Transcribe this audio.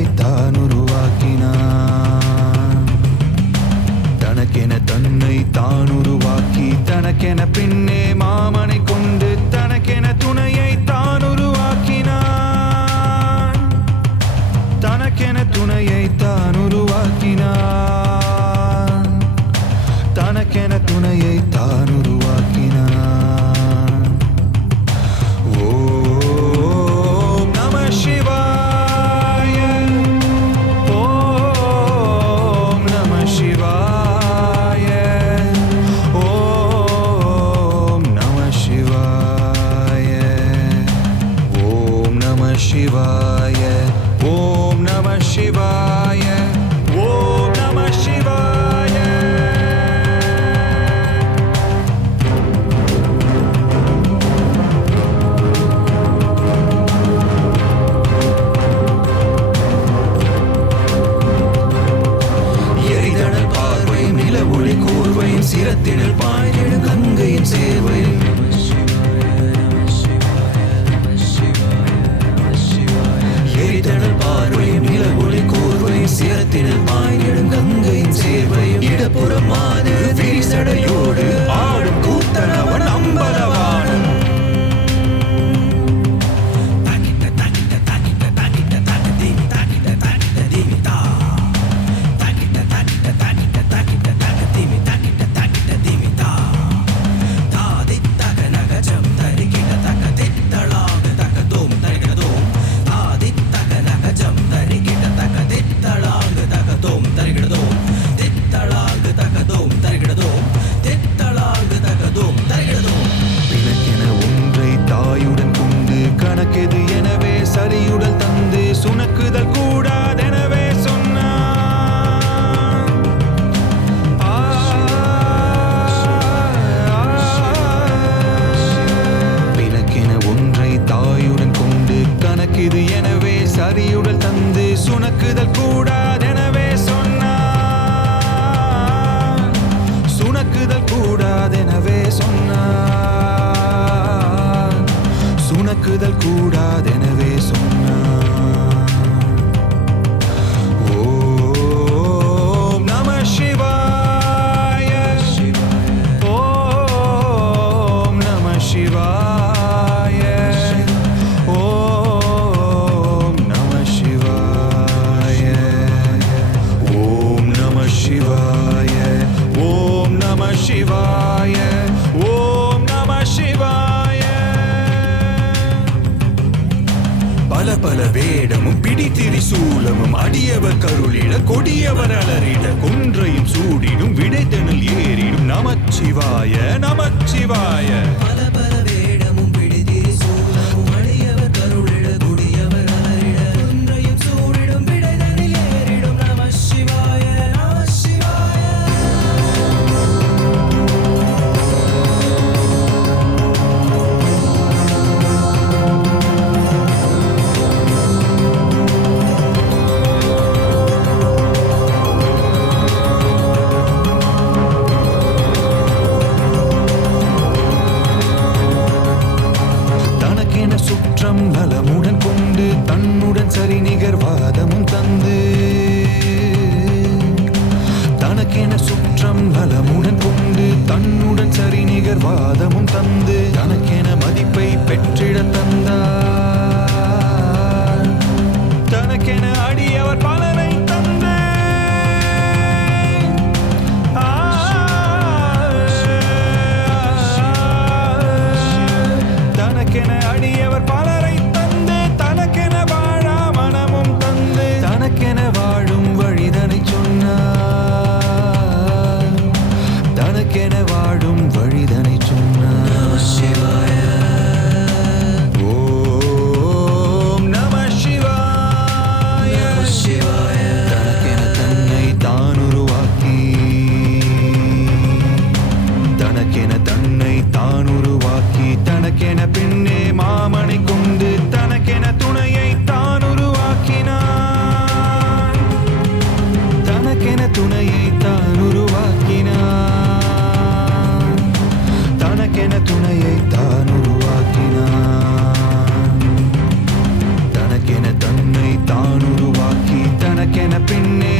தன்னை தான் உருவாக்கினான். தனக்கென தன்னை தான் உருவாக்கி தனக்கென பின்னே மாமனை கொண்டு தனக்கென துணையை தான் உருவாக்கினான். தனக்கென துணையை புறமான தாக்குதல் கூடாதென அடி திரிசூலமும் அடியவர் கருளிட கொடியவர் அலறிட கொன்றையும் சூடிடும் விடைத்தனல் ஏறிடும். நமச்சிவாய நமச்சிவாய. சுற்றம் நலமுடன் கொண்டு தன்னுடன் சரிநிகர் வாதமும் தந்து. தனக்கென சுற்றம் நலமுடன் கொண்டு தன்னுடன் சரிநிகர் வாதமும் தந்து. தனக்கென மதிப்பை பெற்றிட தந்தார். happiness